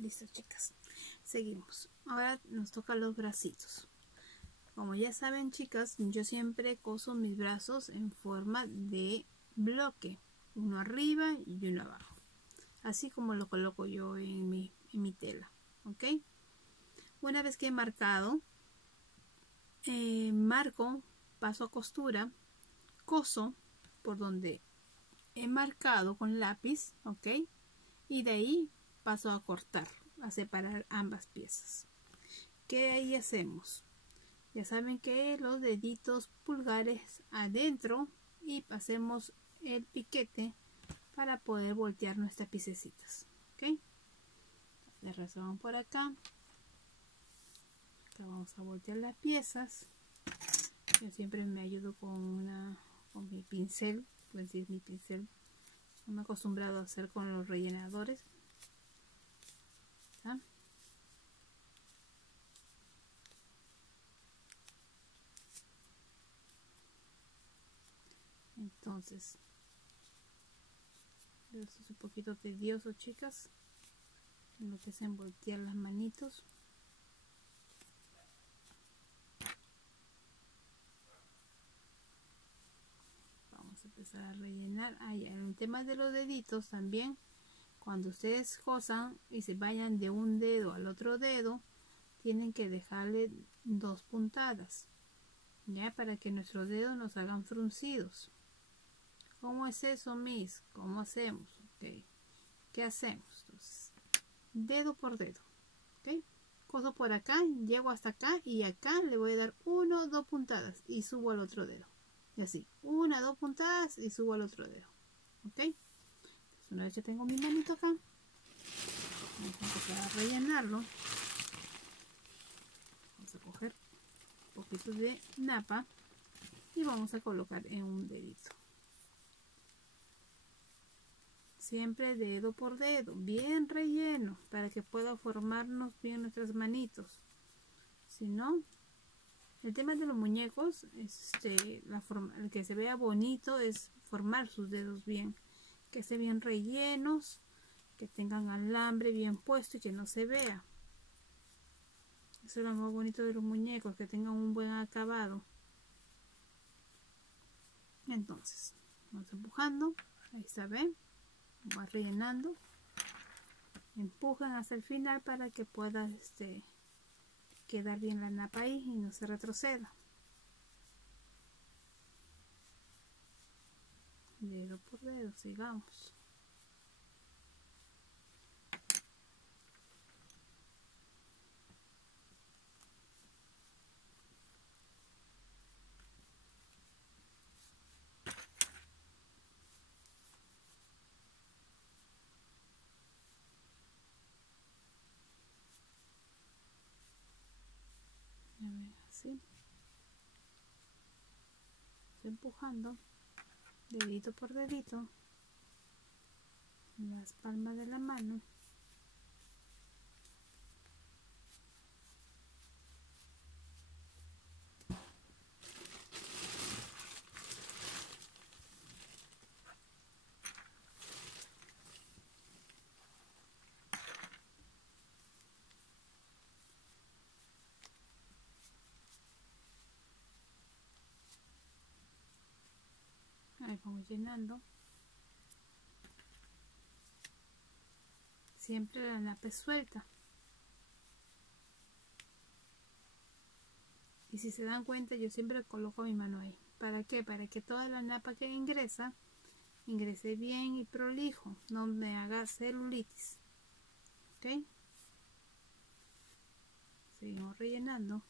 Listo, chicas, seguimos. Ahora nos toca los bracitos. Como ya saben, chicas, yo siempre coso mis brazos en forma de bloque, uno arriba y uno abajo, así como lo coloco yo en mi tela. Ok, una vez que he marcado, marco, paso a costura, coso por donde he marcado con lápiz, ok, y de ahí paso a cortar, a separar ambas piezas. ¿Qué ahí hacemos? Ya saben que los deditos pulgares adentro y pasemos el piquete para poder voltear nuestras piececitas. ¿Ok? Le resuelvan por acá. Acá vamos a voltear las piezas. Yo siempre me ayudo con mi pincel, pues sí, mi pincel. No me he acostumbrado a hacer con los rellenadores. ¿Está? Entonces, esto es un poquito tedioso, chicas, en lo que es en voltear las manitos. Vamos a empezar a rellenar. En el tema de los deditos también, cuando ustedes cosan y se vayan de un dedo al otro dedo, tienen que dejarle 2 puntadas, ya, para que nuestros dedos nos hagan fruncidos. ¿Cómo es eso, Miss? ¿Cómo hacemos? Okay. ¿Qué hacemos? Entonces, dedo por dedo. ¿Okay? Coso por acá, llego hasta acá y acá le voy a dar 1 o 2 puntadas y subo al otro dedo. Y así, 1 o 2 puntadas y subo al otro dedo. ¿Ok? Entonces, una vez que tengo mi manito acá, vamos a empezar a rellenarlo. Vamos a coger un poquito de napa y vamos a colocar en un dedito. Siempre dedo por dedo, bien relleno, para que pueda formarnos bien nuestras manitos. Si no, el tema de los muñecos, el que se vea bonito es formar sus dedos bien, que estén bien rellenos, que tengan alambre bien puesto y que no se vea. Eso es lo más bonito de los muñecos, que tengan un buen acabado. Entonces, vamos empujando, ahí está, ven, va rellenando, empujan hasta el final para que pueda quedar bien la napa ahí y no se retroceda. Dedo por dedo, sigamos. Así, empujando dedito por dedito las palmas de la mano. Ahí vamos llenando. Siempre la napa es suelta. Y si se dan cuenta, yo siempre coloco mi mano ahí. ¿Para qué? Para que toda la napa que ingrese bien y prolijo, no me haga celulitis. ¿Ok? Seguimos rellenando.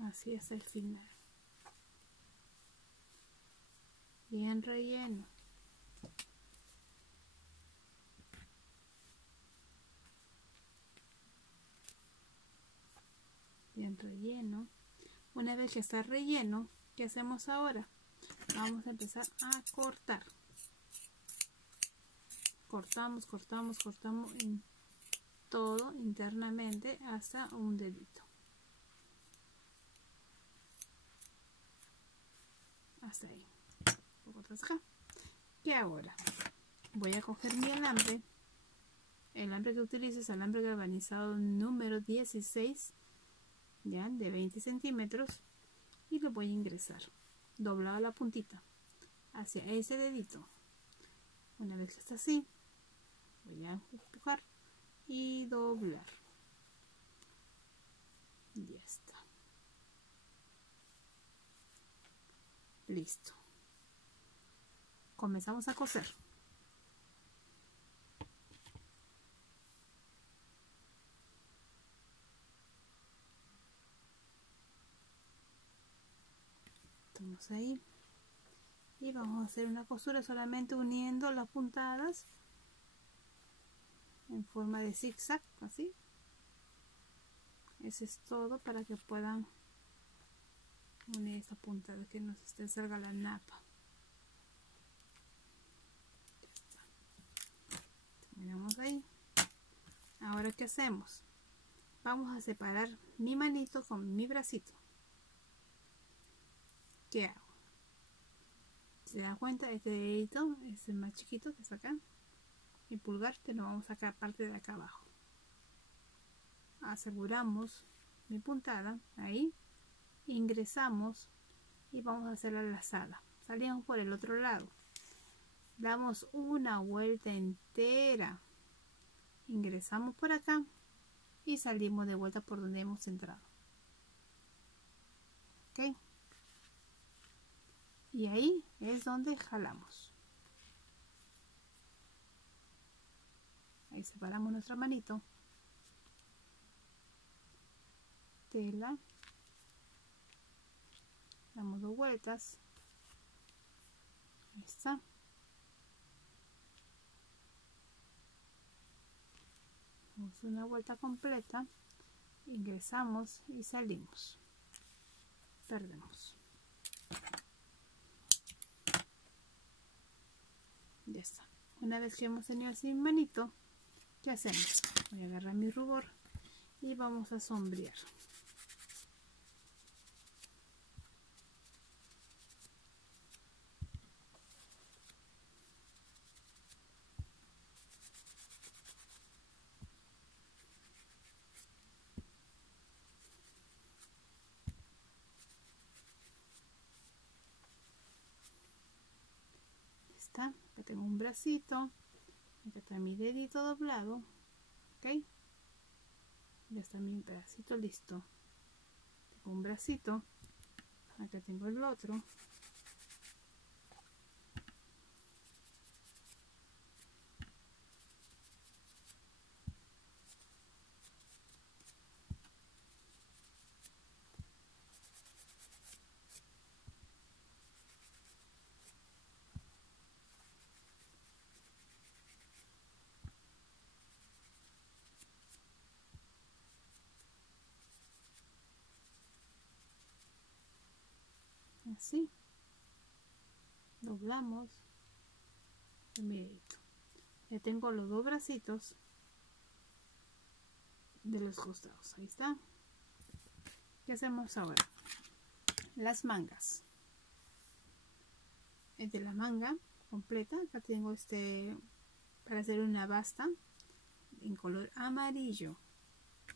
Así hasta el final. Bien relleno. Bien relleno. Una vez que está relleno, ¿qué hacemos ahora? Vamos a empezar a cortar. Cortamos en todo internamente hasta un dedito. Hasta ahí. Un poco atrás acá. Y ahora voy a coger mi alambre. El alambre que utilizo es alambre galvanizado número 16, ya de 20 centímetros, y lo voy a ingresar doblado la puntita hacia ese dedito. Una vez que está así, voy a empujar y doblar. Ya está. Listo. Comenzamos a coser. Estamos ahí. Y vamos a hacer una costura solamente uniendo las puntadas en forma de zigzag, así. Eso es todo para que puedan unir esta puntada, que no se salga la napa. Terminamos ahí. Ahora, ¿qué hacemos? Vamos a separar mi manito con mi bracito. ¿Qué hago? ¿Se dan cuenta? Este dedito es el más chiquito que está acá. Mi pulgar que lo vamos a sacar parte de acá abajo. Aseguramos mi puntada ahí, ingresamos y vamos a hacer la lazada. Salimos por el otro lado, damos una vuelta entera, ingresamos por acá y salimos de vuelta por donde hemos entrado. ¿Ok? Y ahí es donde jalamos. Ahí separamos nuestra manito, tela, damos 2 vueltas. Ahí está. Damos una vuelta completa, ingresamos y salimos. Perdemos. Ya está. Una vez que hemos tenido así manito, ¿qué hacemos? Voy a agarrar mi rubor y vamos a sombrear. Acá tengo un bracito, acá está mi dedito doblado, ok, ya está mi bracito listo. Tengo un bracito, acá tengo el otro, así, doblamos mi dedito. Ya tengo los 2 bracitos de los costados, ahí está. ¿Qué hacemos ahora? Las mangas. De la manga completa, acá tengo para hacer una basta en color amarillo,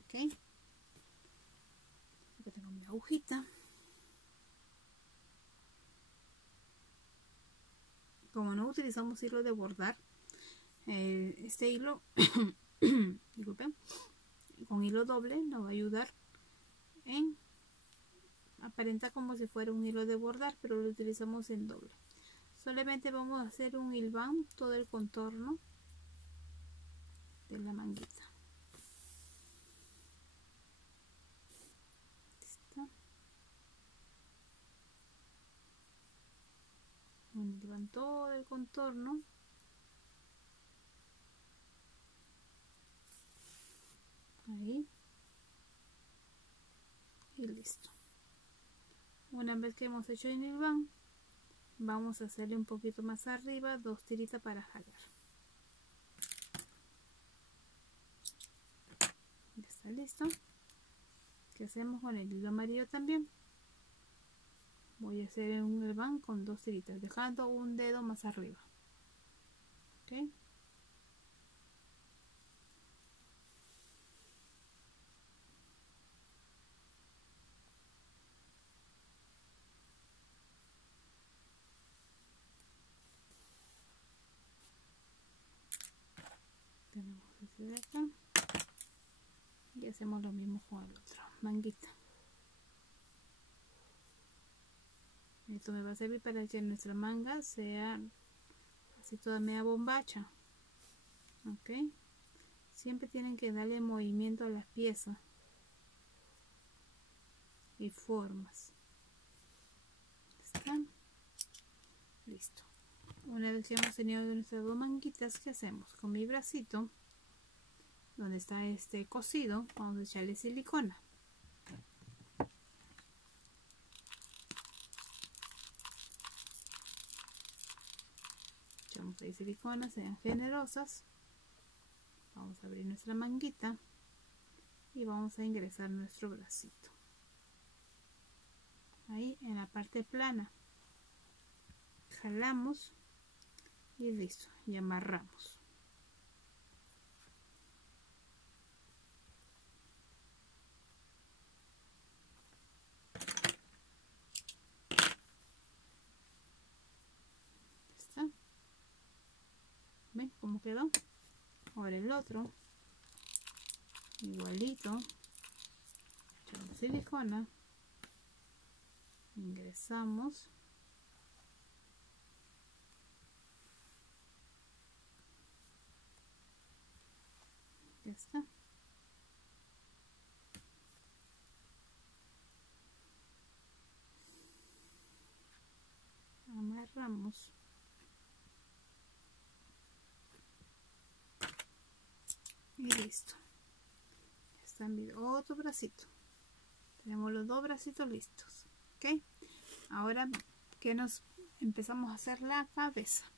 ok. Acá tengo mi agujita. Como no utilizamos hilo de bordar, este hilo disculpen, con hilo doble nos va a ayudar en aparentar como si fuera un hilo de bordar, pero lo utilizamos en doble. Solamente vamos a hacer un hilván todo el contorno de la manguita. ¿Está? Un hilván todo el contorno. Ahí. Y listo. Una vez que hemos hecho el hilván, vamos a hacerle un poquito más arriba 2 tiritas para jalar. Ya está listo. ¿Qué hacemos con el hilo amarillo también? Voy a hacer un hilván con 2 tiritas, dejando un dedo más arriba. ¿Ok? Tenemos este de acá. Y hacemos lo mismo con el otro, manguita. Esto me va a servir para que nuestra manga sea así toda media bombacha. Ok, siempre tienen que darle movimiento a las piezas y formas. ¿Está? Listo. Una vez que hemos tenido nuestras 2 manguitas, ¿qué hacemos? Con mi bracito, donde está este cosido, vamos a echarle silicona. Echamos ahí silicona, sean generosas. Vamos a abrir nuestra manguita y vamos a ingresar nuestro bracito ahí en la parte plana. Jalamos y listo, y amarramos. ¿Está? ¿Ven cómo quedó? Ahora el otro, igualito, echamos silicona, ingresamos, ya está. Amarramos y listo. Ya está mi otro bracito. Tenemos los 2 bracitos listos. Ok, ahora que nos empezamos a hacer la cabeza.